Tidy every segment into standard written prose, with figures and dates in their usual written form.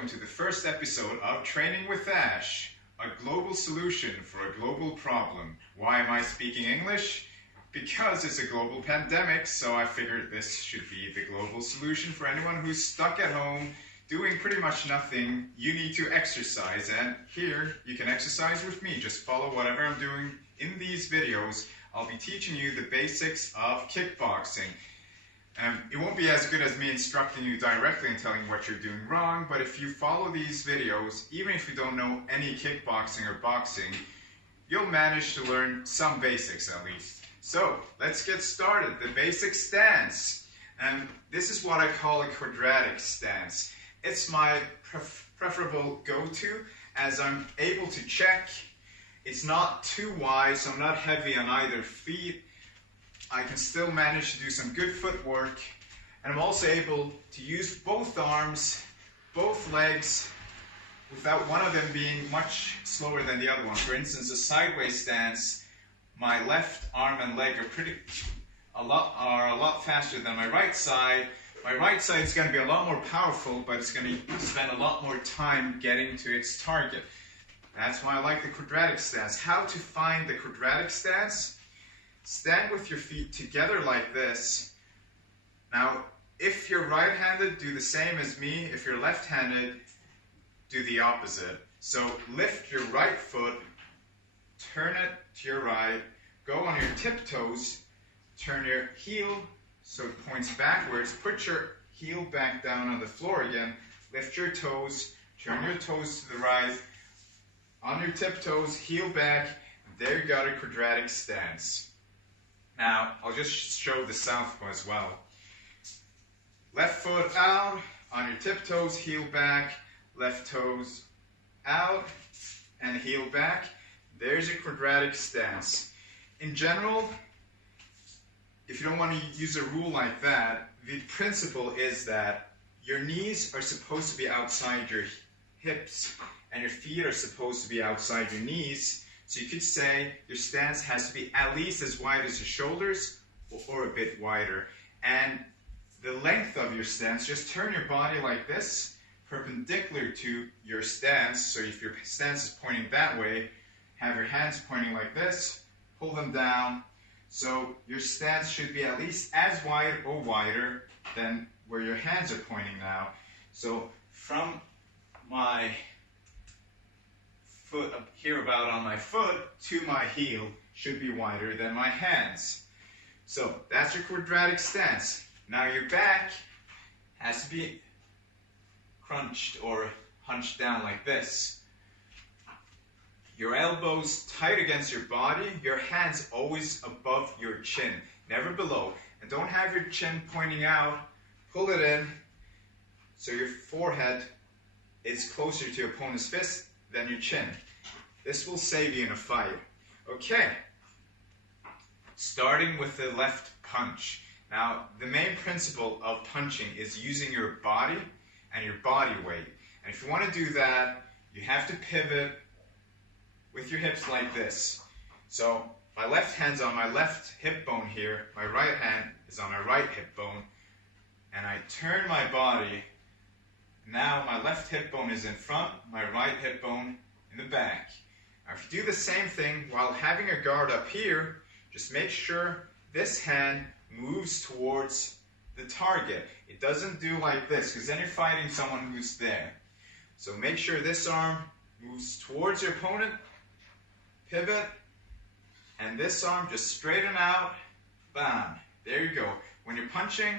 welcome to the first episode of Training with Ash, a global solution for a global problem. Why am I speaking English? Because it's a global pandemic, so I figured this should be the global solution for anyone who's stuck at home doing pretty much nothing. You need to exercise, and here you can exercise with me. Just follow whatever I'm doing in these videos. I'll be teaching you the basics of kickboxing. It won't be as good as me instructing you directly and telling you what you're doing wrong, but if you follow these videos, even if you don't know any kickboxing or boxing, you'll manage to learn some basics at least. So, let's get started. The basic stance. This is what I call a quadratic stance. It's my preferable go-to, as I'm able to check. It's not too wide, so I'm not heavy on either feet. I can still manage to do some good footwork, and I'm also able to use both arms, both legs, without one of them being much slower than the other one. For instance, a sideways stance, my left arm and leg are a lot faster than my right side. My right side is going to be a lot more powerful, but it's going to spend a lot more time getting to its target. That's why I like the quadratic stance. How to find the quadratic stance? Stand with your feet together like this. Now, if you're right-handed, do the same as me. If you're left-handed, do the opposite. So lift your right foot, turn it to your right, go on your tiptoes, turn your heel so it points backwards, put your heel back down on the floor again, lift your toes, turn your toes to the right, on your tiptoes, heel back, and there you got a quadratic stance. Now, I'll just show the southpaw as well. Left foot out, on your tiptoes, heel back, left toes out, and heel back. There's your quadratic stance. In general, if you don't want to use a rule like that, the principle is that your knees are supposed to be outside your hips, and your feet are supposed to be outside your knees. So you could say your stance has to be at least as wide as your shoulders or a bit wider. And the length of your stance, just turn your body like this, perpendicular to your stance. So if your stance is pointing that way, have your hands pointing like this, pull them down. So your stance should be at least as wide or wider than where your hands are pointing now. So from my foot up here about on my foot to my heel should be wider than my hands. So that's your quadratic stance. Now your back has to be crunched or hunched down like this. Your elbows tight against your body, your hands always above your chin, never below. And don't have your chin pointing out, pull it in so your forehead is closer to your opponent's fist than your chin. This will save you in a fight. Okay, starting with the left punch. Now, the main principle of punching is using your body and your body weight. And if you want to do that, you have to pivot with your hips like this. So, my left hand's on my left hip bone here, my right hand is on my right hip bone, and I turn my body. Now my left hip bone is in front, my right hip bone in the back. Now if you do the same thing while having a guard up here, just make sure this hand moves towards the target. It doesn't do like this, because then you're fighting someone who's there. So make sure this arm moves towards your opponent, pivot, and this arm just straighten out, bam. There you go. When you're punching,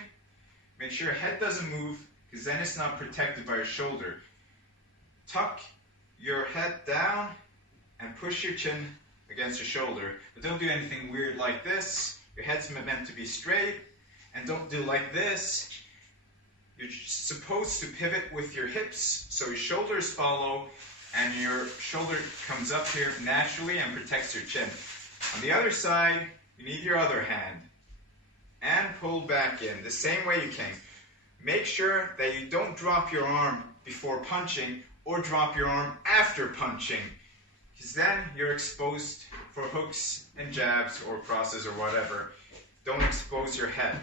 make sure your head doesn't move, because then it's not protected by your shoulder. Tuck your head down and push your chin against your shoulder. But don't do anything weird like this. Your head's meant to be straight. And don't do like this. You're supposed to pivot with your hips so your shoulders follow and your shoulder comes up here naturally and protects your chin. On the other side, you need your other hand. And pull back in the same way you came. Make sure that you don't drop your arm before punching or drop your arm after punching, because then you're exposed for hooks and jabs or crosses or whatever. Don't expose your head.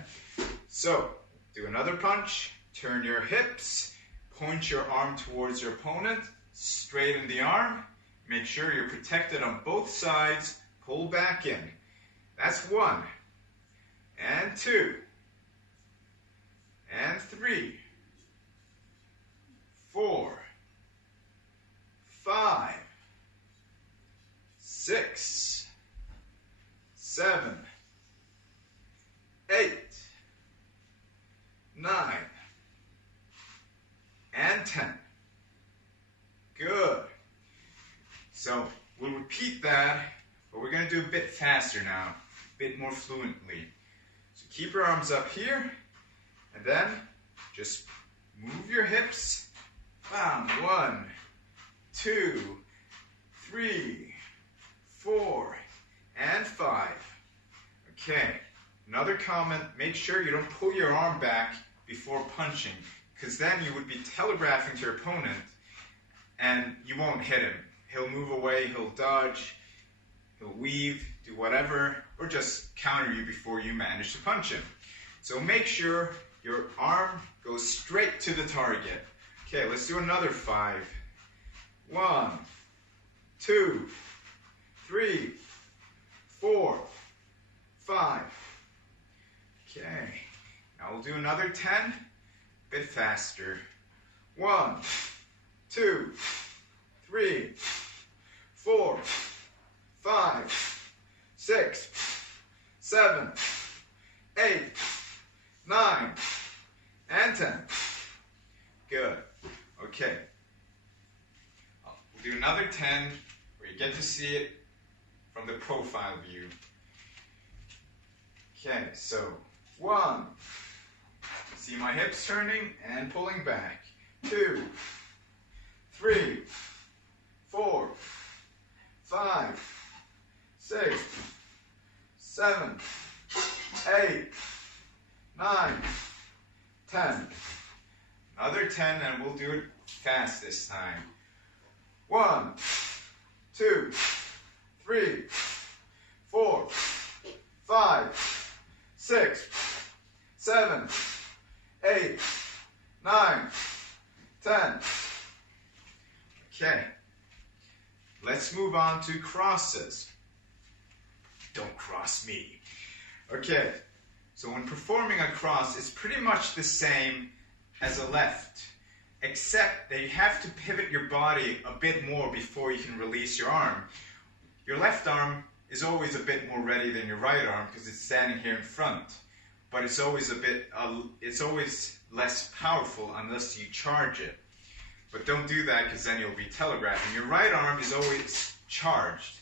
So, do another punch, turn your hips, point your arm towards your opponent, straighten the arm, make sure you're protected on both sides, pull back in. That's 1, and 2, and 3, 4, 5, 6, 7, 8, 9, and 10. Good. So we'll repeat that, but we're going to do a bit faster now, a bit more fluently. So keep your arms up here, and then just move your hips. Bam. 1, 2, 3, 4, and 5. Okay. Another comment, make sure you don't pull your arm back before punching, because then you would be telegraphing to your opponent and you won't hit him. He'll move away, he'll dodge, he'll weave, do whatever, or just counter you before you manage to punch him. So make sure your arm goes straight to the target. Okay, let's do another 5. 1, 2, 3, 4, 5. Okay, now we'll do another 10, a bit faster. 1, 2, 3, 4, 5, 6, 7, 8, 9, and 10. Good. Okay. We'll do another 10 where you get to see it from the profile view. Okay, so 1, see my hips turning and pulling back. 2, 3, 4, 5, 6, 7, 8, 9, 10. Another 10, and we'll do it fast this time. 1, 2, 3, 4, 5, 6, 7, 8, 9, 10. Okay, let's move on to crosses. Don't cross me. Okay, so when performing a cross, it's pretty much the same as a left, except that you have to pivot your body a bit more before you can release your arm. Your left arm is always a bit more ready than your right arm because it's standing here in front, but it's always less powerful unless you charge it. But don't do that because then you'll be telegraphing. Your right arm is always charged.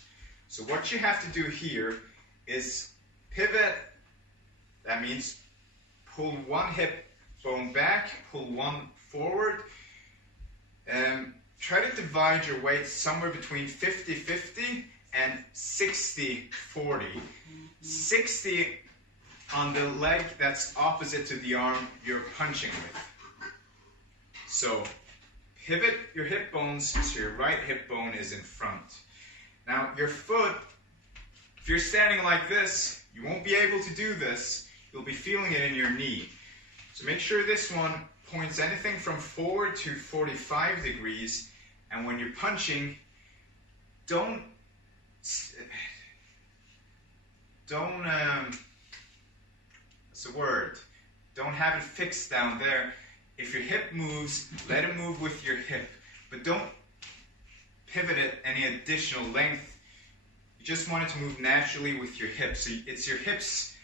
So what you have to do here is pivot. That means pull one hip bone back, pull one forward, and try to divide your weight somewhere between 50-50 and 60-40. 60 on the leg that's opposite to the arm you're punching with. So pivot your hip bones so your right hip bone is in front. Now your foot, if you're standing like this, you won't be able to do this. You'll be feeling it in your knee. So make sure this one points anything from forward to 45 degrees, and when you're punching, don't have it fixed down there. If your hip moves, let it move with your hip, but don't pivot it any additional length. You just want it to move naturally with your hips. So it's your hips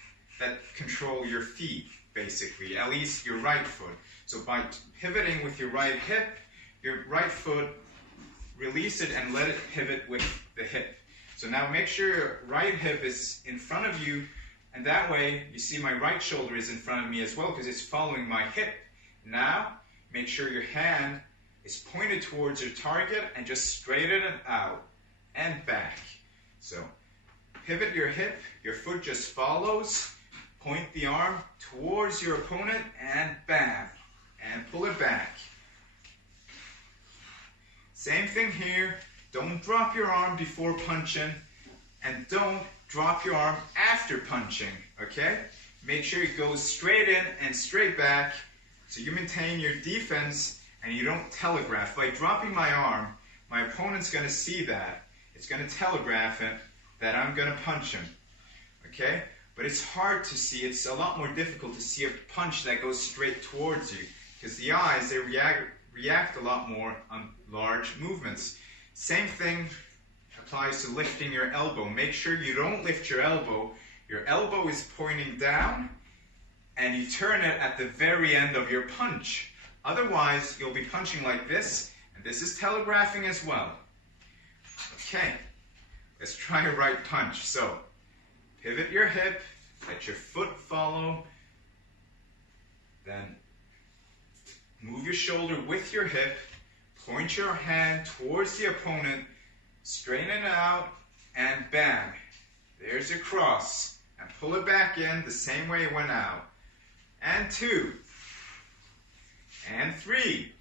that control your feet, basically, at least your right foot. So by pivoting with your right hip, your right foot, release it and let it pivot with the hip. So now make sure your right hip is in front of you, and that way you see my right shoulder is in front of me as well because it's following my hip. Now make sure your hand is pointed towards your target and just straighten it out and back. So pivot your hip, your foot just follows, point the arm towards your opponent and bam, and pull it back. Same thing here, don't drop your arm before punching and don't drop your arm after punching, okay? Make sure it goes straight in and straight back so you maintain your defense and you don't telegraph. By dropping my arm, my opponent's going to see that. It's going to telegraph it that I'm going to punch him. Okay? But it's hard to see. It's a lot more difficult to see a punch that goes straight towards you, because the eyes, they react a lot more on large movements. Same thing applies to lifting your elbow. Make sure you don't lift your elbow. Your elbow is pointing down, and you turn it at the very end of your punch. Otherwise, you'll be punching like this, and this is telegraphing as well. Okay, let's try a right punch. So, pivot your hip, let your foot follow, then move your shoulder with your hip, point your hand towards the opponent, straighten it out, and bam. There's your cross. And pull it back in the same way it went out. And 2. And 3.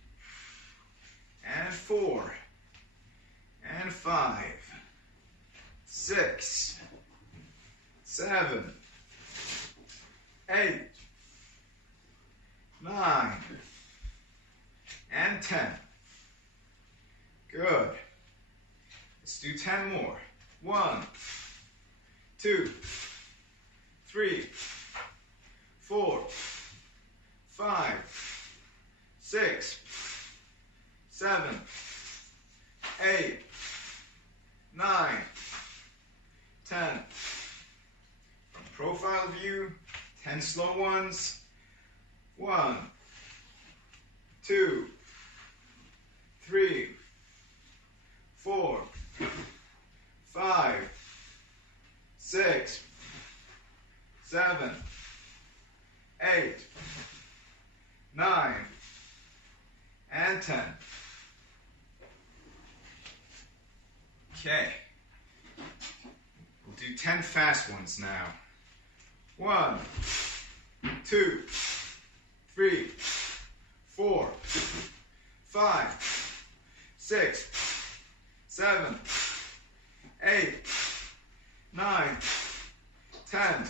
And 4. And 5. 6. 7. 8. 9. And 10. Good. Let's do 10 more. 1, 2, 3, 4, 5, 6, 7, 8, 9, 10. From profile view, 10 slow ones. 1, 2, 3, 4, 5, 6, 7, 8, 9, and 10. Okay. We'll do 10 fast ones now. 1, 2, 3, 4, 5, 6, 7, 8, 9, 10.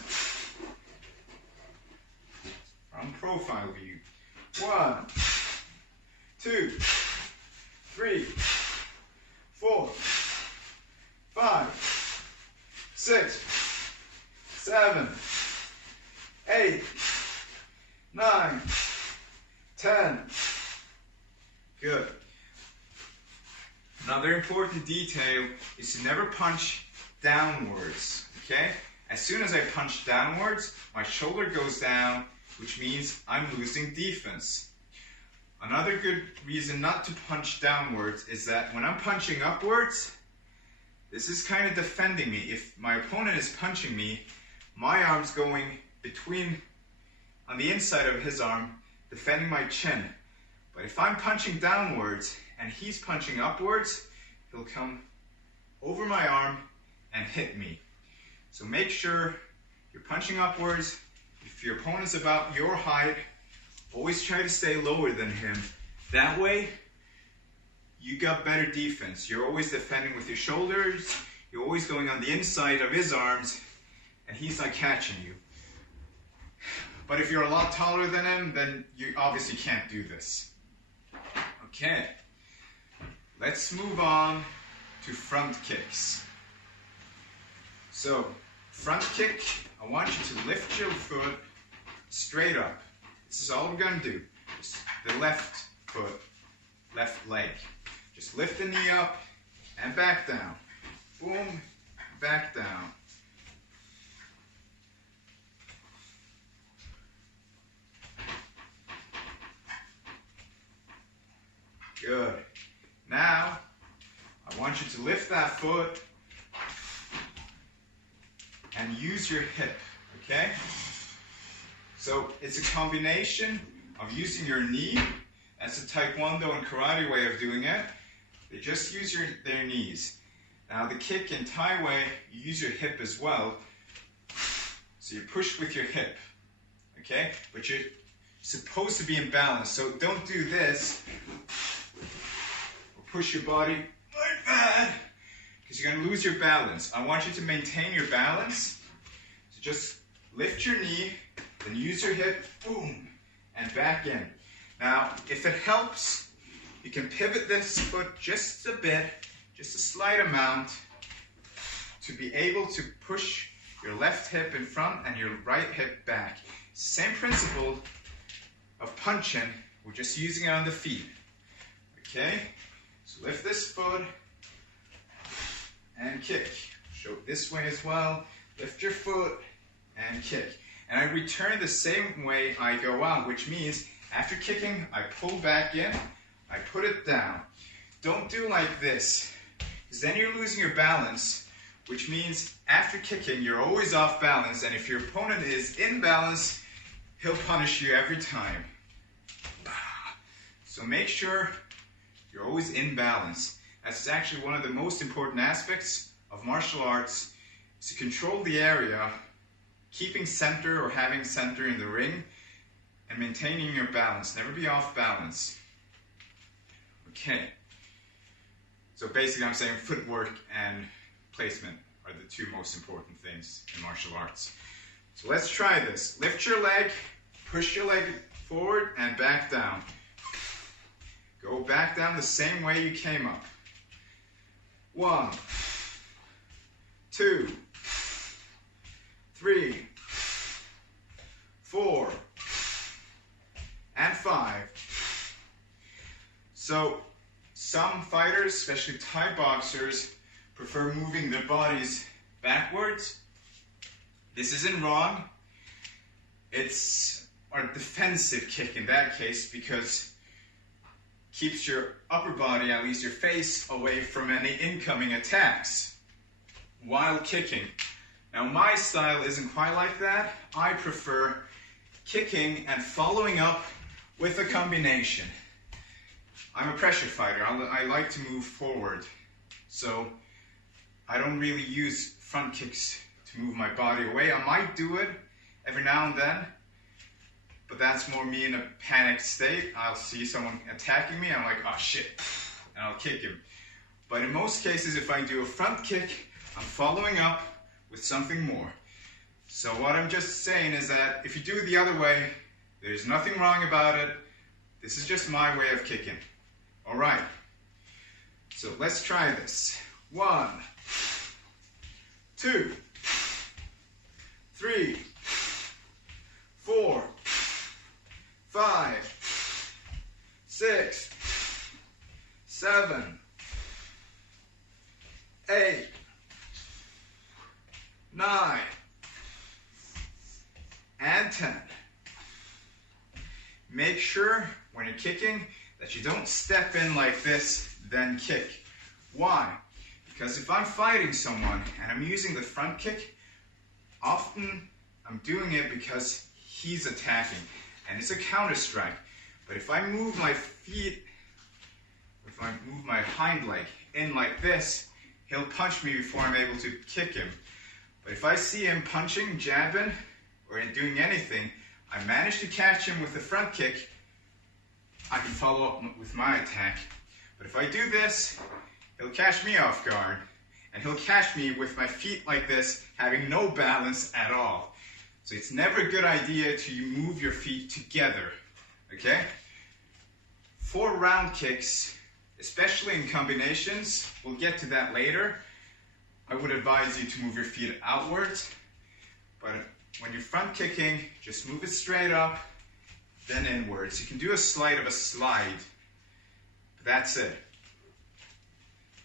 From profile view. 1, 2, 3, 4, 5, 6, 7, 8, 9, 10. Good. Another important detail is to never punch downwards, okay? As soon as I punch downwards, my shoulder goes down, which means I'm losing defense. Another good reason not to punch downwards is that when I'm punching upwards, this is kind of defending me. If my opponent is punching me, my arm's going on the inside of his arm, defending my chin. But if I'm punching downwards and he's punching upwards, he'll come over my arm and hit me. So make sure you're punching upwards. If your opponent's about your height, always try to stay lower than him. That way, you got better defense. You're always defending with your shoulders. You're always going on the inside of his arms, and he's not catching you. But if you're a lot taller than him, then you obviously can't do this. Okay, let's move on to front kicks. So, front kick, I want you to lift your foot straight up. This is all we're going to do. Just the left foot, left leg. Just lift the knee up and back down. Boom, back down. Good. Now, I want you to lift that foot and use your hip, okay? So it's a combination of using your knee. That's a Taekwondo and Karate way of doing it. They just use their knees. Now the kick in Thai way, you use your hip as well. So you push with your hip, okay? But you're supposed to be in balance, so don't do this. Or push your body like that, because you're going to lose your balance. I want you to maintain your balance. So just lift your knee, then use your hip, boom, and back in. Now, if it helps, You can pivot this foot just a bit, just a slight amount, to be able to push your left hip in front and your right hip back. Same principle of punching, we're just using it on the feet. Okay? So lift this foot and kick. Show it this way as well. Lift your foot and kick. And I return the same way I go out, which means after kicking, I pull back in, I put it down. Don't do like this, because then you're losing your balance, which means after kicking, you're always off balance, and if your opponent is in balance, he'll punish you every time. So make sure you're always in balance. That's actually one of the most important aspects of martial arts, is to control the area, keeping center or having center in the ring, and maintaining your balance. Never be off balance. Okay. So basically I'm saying footwork and placement are the two most important things in martial arts. So let's try this. Lift your leg, push your leg forward and back down. Go back down the same way you came up. 1, 2, 3, 4, and 5. So some fighters, especially Thai boxers, prefer moving their bodies backwards. This isn't wrong. It's a defensive kick in that case, because keeps your upper body, at least your face, away from any incoming attacks while kicking. Now my style isn't quite like that. I prefer kicking and following up with a combination. I'm a pressure fighter. I like to move forward. So I don't really use front kicks to move my body away. I might do it every now and then, but that's more me in a panicked state. I'll see someone attacking me, I'm like, oh shit, and I'll kick him. But in most cases, if I do a front kick, I'm following up with something more. So what I'm just saying is that if you do it the other way, there's nothing wrong about it. This is just my way of kicking. All right. So let's try this. 1, 2, 3, 4, 5, 6, 7, 8, 9, and 10. Make sure when you're kicking that you don't step in like this, then kick. Why? Because if I'm fighting someone and I'm using the front kick, often I'm doing it because he's attacking, and it's a counter strike. But if I move my feet, if I move my hind leg in like this, he'll punch me before I'm able to kick him. But if I see him punching, jabbing, or doing anything, I manage to catch him with the front kick, I can follow up with my attack. But if I do this, he'll catch me off guard, and he'll catch me with my feet like this, having no balance at all. So it's never a good idea to move your feet together, okay? For round kicks, especially in combinations, we'll get to that later, I would advise you to move your feet outwards, but when you're front kicking, just move it straight up, then inwards. You can do a slight of a slide, but that's it.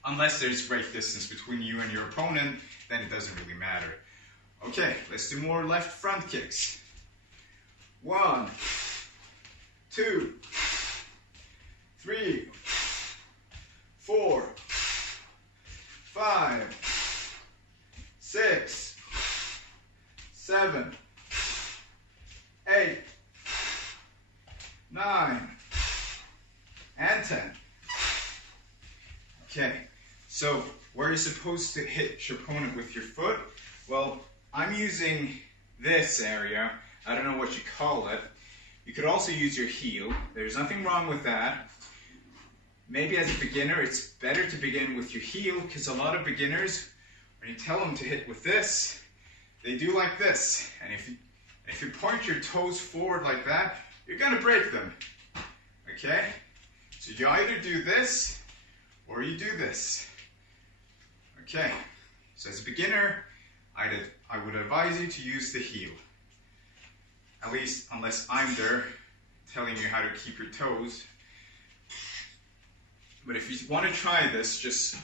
Unless there's great distance between you and your opponent, then it doesn't really matter. Okay, let's do more left front kicks. 1, 2, 3, 4, 5, 6, 7, 8, 9, and 10. Okay, so where you're supposed to hit your opponent with your foot, well, I'm using this area. I don't know what you call it. You could also use your heel. There's nothing wrong with that. Maybe as a beginner, it's better to begin with your heel, because a lot of beginners, when you tell them to hit with this, they do like this. And if you point your toes forward like that, you're going to break them. Okay? So you either do this or you do this. Okay, so as a beginner, I would advise you to use the heel. At least unless I'm there telling you how to keep your toes. But if you want to try this, just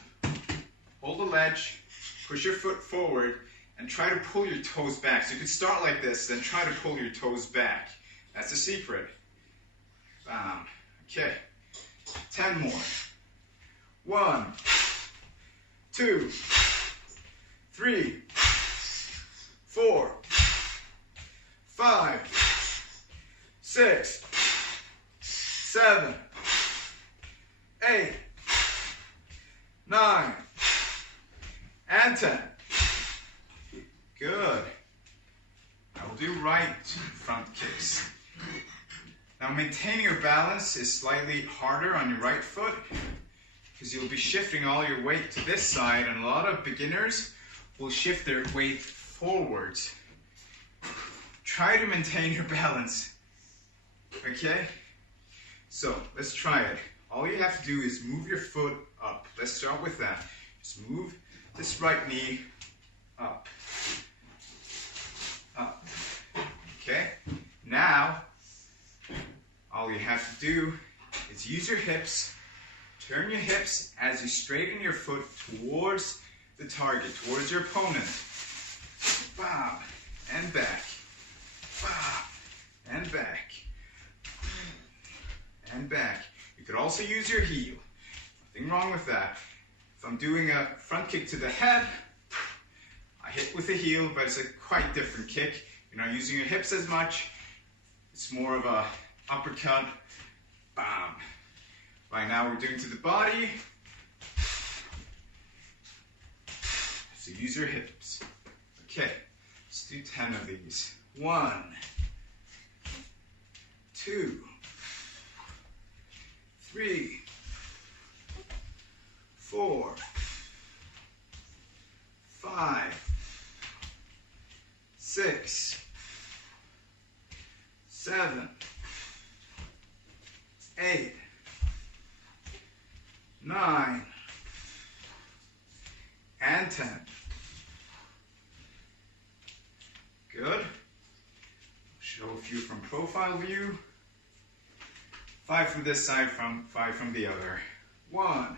hold the ledge, push your foot forward, and try to pull your toes back. So you could start like this, then try to pull your toes back. That's the secret. Bam. Okay. 10 more. 1, 2, 3, 4, 5, 6, 7, 8, 9, and 10. Good. I will do right front kicks. Now maintaining your balance is slightly harder on your right foot because you'll be shifting all your weight to this side, and a lot of beginners will shift their weight forwards. Try to maintain your balance, okay? So let's try it. All you have to do is move your foot up. Let's start with that. Just move this right knee up. Up. Okay? Now, all you have to do is use your hips. Turn your hips as you straighten your foot towards the target, towards your opponent. Bob, and back. Bob, and back. And back. You could also use your heel. Nothing wrong with that. If I'm doing a front kick to the head, I hit with the heel, but it's a quite different kick. You're not using your hips as much. It's more of a uppercut. Bam. Right now we're doing to the body. So use your hips. Okay, let's do 10 of these. 1, 2, 3, 4, 5, 6, 7, 8, 9, and 10. Good. Show a few from profile view. 5 from this side, 5 from the other. 1,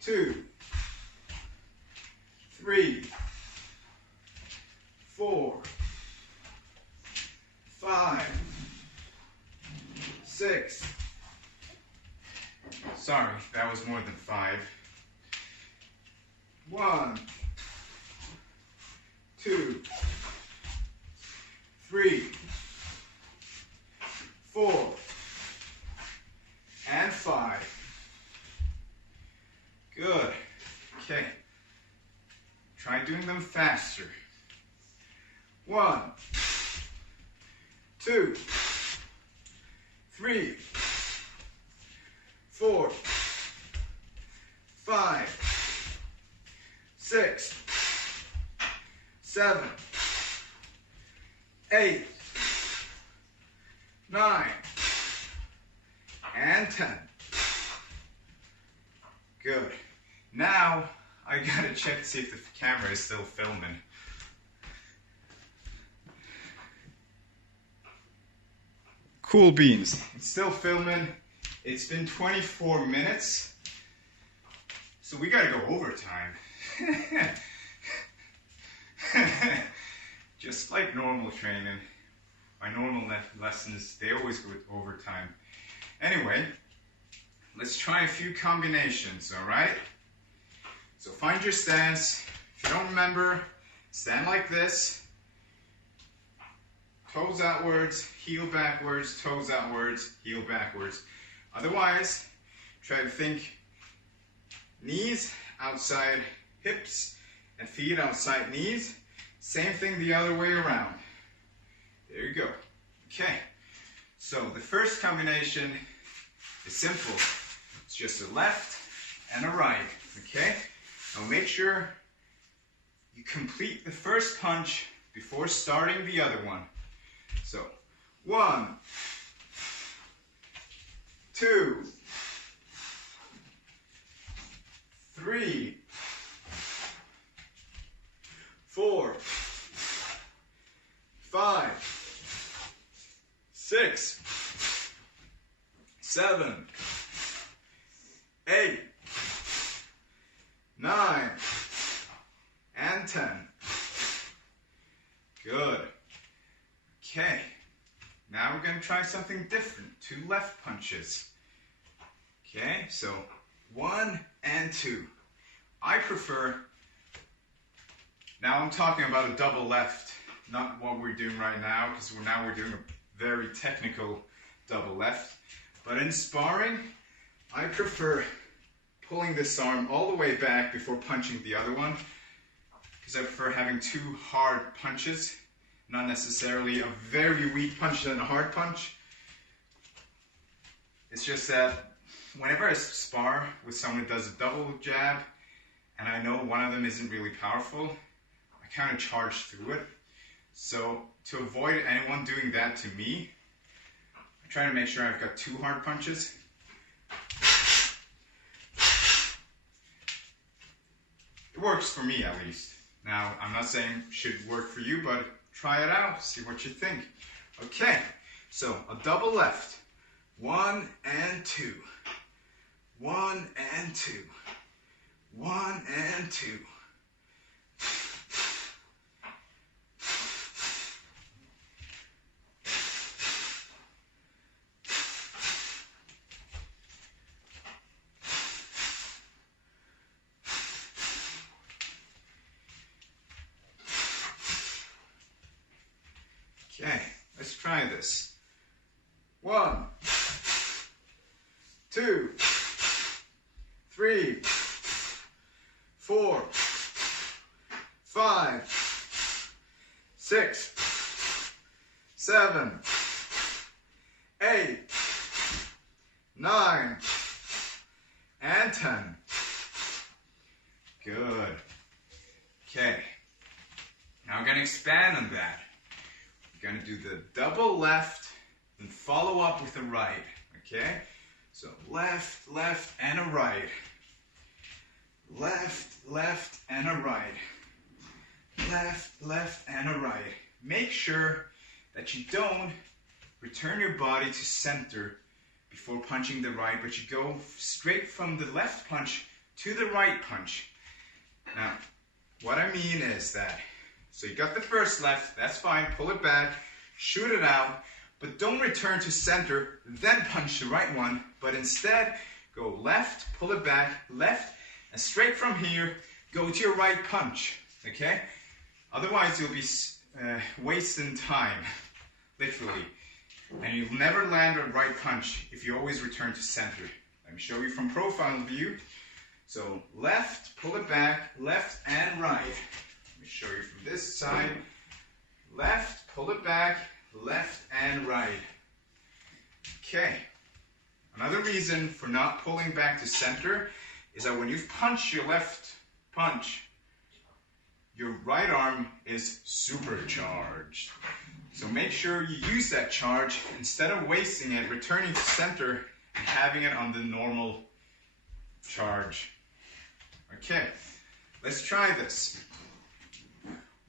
2, 3, 4, 5, 6. Sorry, that was more than 5. 1, 2, 3, 4, and 5. Good. Okay. Try doing them faster. 1, 2, 3, 4, 5, 6, 7, 8, 9, and 10. Good. Now, I gotta check to see if the camera is still filming. Cool beans. It's still filming. It's been 24 minutes. So we gotta go overtime. Just like normal training. My normal lessons, they always go with overtime. Anyway, let's try a few combinations, alright? So find your stance. If you don't remember, stand like this. Toes outwards, heel backwards, toes outwards, heel backwards. Otherwise, try to think knees outside hips and feet outside knees. Same thing the other way around. There you go. Okay, so the first combination is simple. It's just a left and a right, okay? Now make sure you complete the first punch before starting the other one. So, 1, 2, 3, 4, 5, 6, 7, 8, 9, and 10. Good. Okay. Now we're going to try something different. 2 left punches. Okay, so 1 and 2. I prefer, now I'm talking about a double left, not what we're doing right now, because now we're doing a very technical double left. But in sparring, I prefer pulling this arm all the way back before punching the other one, because I prefer having 2 hard punches, not necessarily a very weak punch and a hard punch. It's just that whenever I spar with someone who does a double jab, and I know one of them isn't really powerful, I kind of charge through it. So to avoid anyone doing that to me, I try to make sure I've got 2 hard punches. It works for me, at least. Now, I'm not saying it should work for you, but try it out, see what you think. Okay, so a double left. 1 and 2. 1 and 2. 1 and 2. Okay, let's try this. 1, 2, 3, 4, 5, 6, 7, 8, 9, and 10. Good. Okay. Now we're going to expand on that. We're going to do the double left and follow up with a right. Okay? So left, left, and a right. Left, left, and a right. Left, left, and a right. Make sure that you don't return your body to center before punching the right, but you go straight from the left punch to the right punch. Now, what I mean is that, so you got the first left, that's fine, pull it back, shoot it out, but don't return to center, then punch the right one, but instead go left, pull it back, left, and straight from here, go to your right punch, okay? Otherwise you'll be wasting time, literally, and you'll never land a right punch if you always return to center. Let me show you from profile view. So left, pull it back, left and right. Let me show you from this side. Left, pull it back, left and right. Okay. Another reason for not pulling back to center is that when you punch your left punch, your right arm is supercharged. So make sure you use that charge instead of wasting it, returning to center and having it on the normal charge. Okay, let's try this.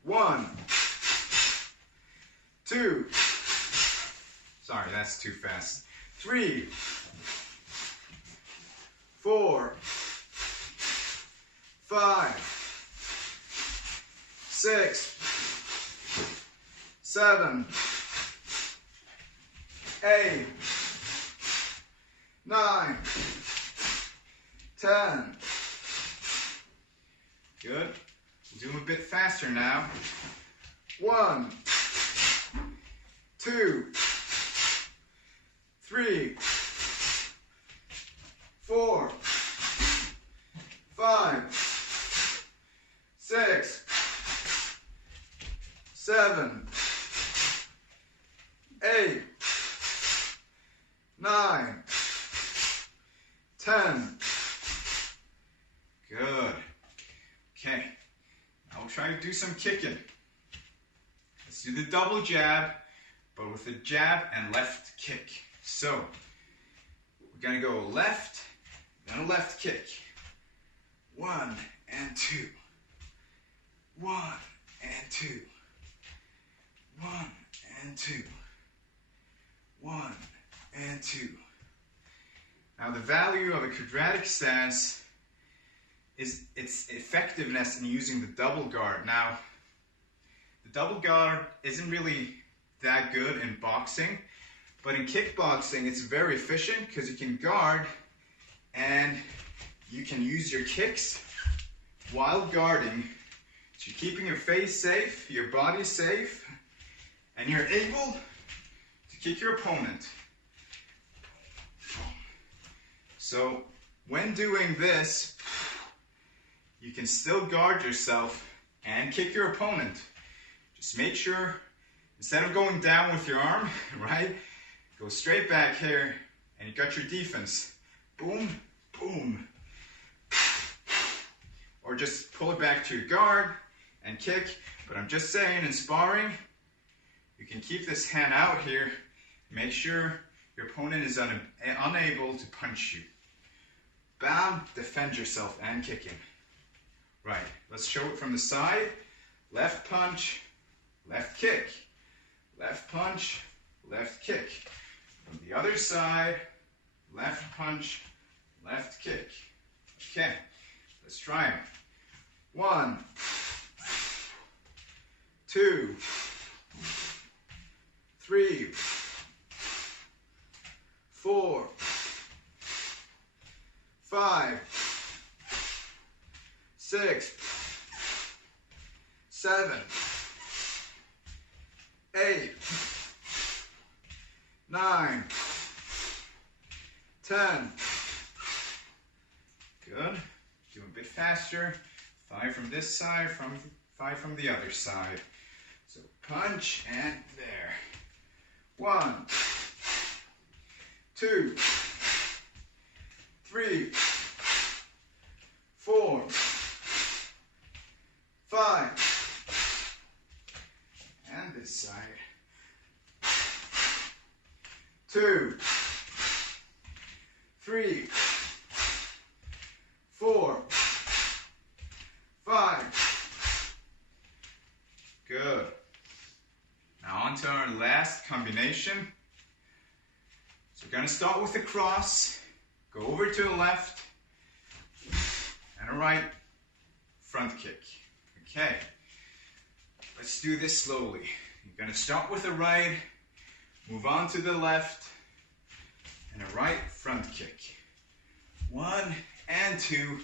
1, 2, sorry, that's too fast. 3, 4, 5, 6, 7, 8, 9, 10. Good. We'll do them a bit faster now. 1, 2, 3, 4, 5, 6, 7, 8, 9, 10. Good. Okay. Now we'll try to do some kicking. Let's do the double jab, but with a jab and left kick. So, We're going to go left, then a left kick. 1 and 2. 1 and 2. 1 and 2. 1 and 2. Now the value of a quadratic stance is its effectiveness in using the double guard. Now, the double guard isn't really that good in boxing, but in kickboxing it's very efficient because you can guard and you can use your kicks while guarding. So you're keeping your face safe, your body safe, and you're able to kick your opponent. So when doing this, you can still guard yourself and kick your opponent. Just make sure, instead of going down with your arm, right, go straight back here and you got your defense. Boom, boom. Or just pull it back to your guard and kick. But I'm just saying, in sparring, you can keep this hand out here. Make sure your opponent is unable to punch you. Bam, defend yourself and kick him. Right, let's show it from the side. Left punch, left kick. Left punch, left kick. From the other side, left punch, left kick. Okay, let's try them. 1, 2, 3, 4, 5, 6, 7, 8, 9, 10. Good. Do a bit faster. 5 from this side, 5 from the other side. So punch and there. 1, 2, 3, 4, 5. And this side. 2, 3, 4, 5. Good. Now on to our last combination. So we're going to start with a cross, go over to the left, and a right front kick. Okay. Let's do this slowly. You're going to start with a right, move on to the left, and a right front kick. 1 and 2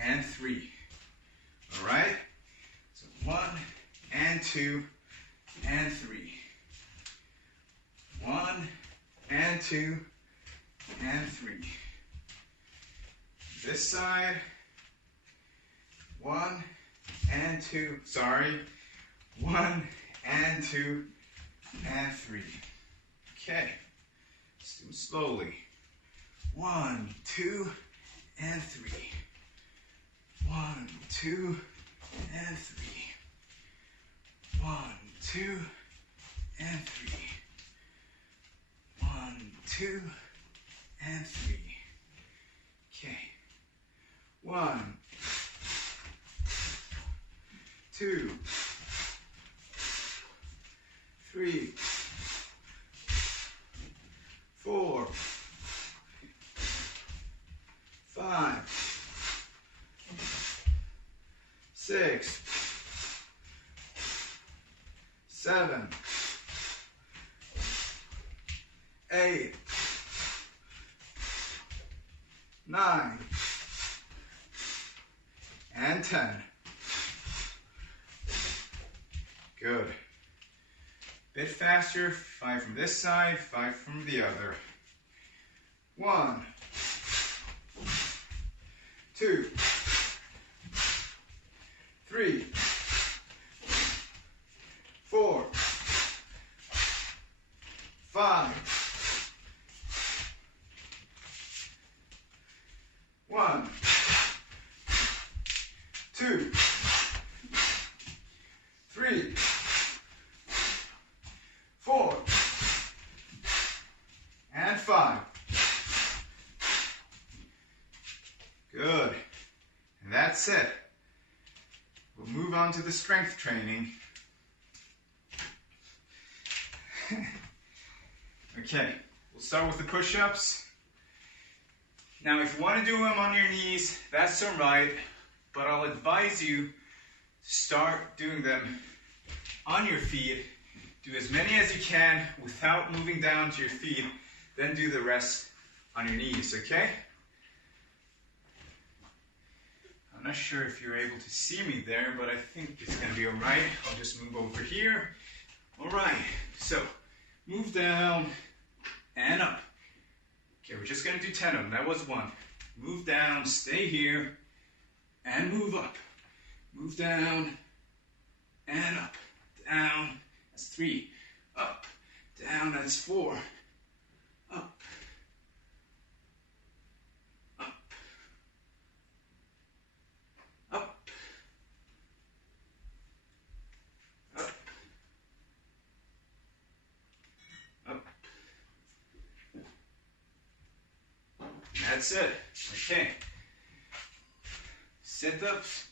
and 3. All right? So 1 and 2 and 3. 1 and 2 and 3. This side. 1 and 2. Sorry. 1 and 2 and 3. Okay. Let's do it slowly. 1, 2, and 3. 1, 2, and 3. 1, 2, and 3. 1, 2, and 3. Okay. 1, 2, 3, 4, 5, 6, 7, 8, 9, and 10. Good. Bit faster. 5 from this side, 5 from the other. 1, 2, 3, 4, 5. 1, 2, 3, 4, and 5. that's it. We'll move on to the strength training. Okay, we'll start with the push-ups. Now, if you want to do them on your knees, that's all right, but I'll advise you to start doing them on your feet. Do as many as you can without moving down to your feet, then do the rest on your knees, okay? I'm not sure if you're able to see me there, but I think it's going to be all right. I'll just move over here. All right, so move down and up. Okay, we're just going to do 10 of them. That was 1. Move down, stay here, and move up. Move down and up. Down, that's 3. Up, down, that's 4. Up. Up. Up. Up. Up. That's it. Okay. Sit-ups.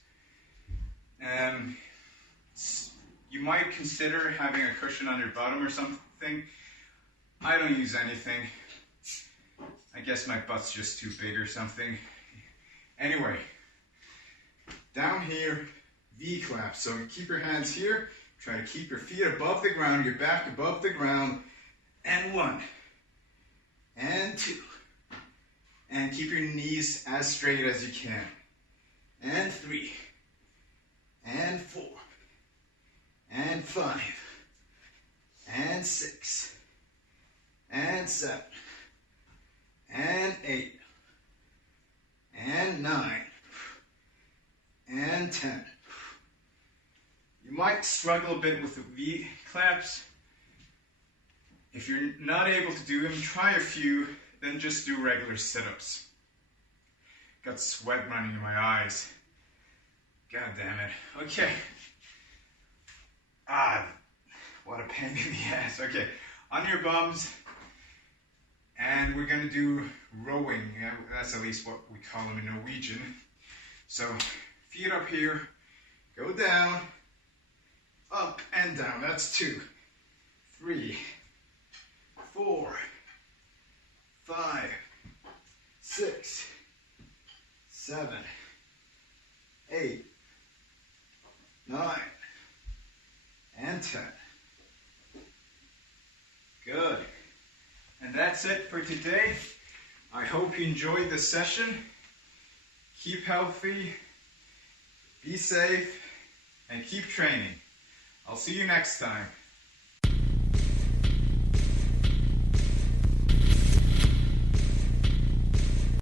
You might consider having a cushion on your bottom or something. I don't use anything. I guess my butt's just too big or something. Anyway, down here, V-clap. So keep your hands here. Try to keep your feet above the ground, your back above the ground. And 1. And 2. And keep your knees as straight as you can. And 3. And 4. And 5. And 6. And 7. And 8. And 9. And 10. You might struggle a bit with the V-claps. If you're not able to do them, try a few, then just do regular sit-ups. Got sweat running in my eyes. God damn it. Okay. What a pain in the ass. Okay, on your bums, and we're going to do rowing. That's at least what we call them in Norwegian. So, feet up here, go down, up and down. That's 2, 3, 4, 5, 6, 7, 8, 9, and 10. Good. And that's it for today. I hope you enjoyed the session. Keep healthy, be safe, and keep training. I'll see you next time.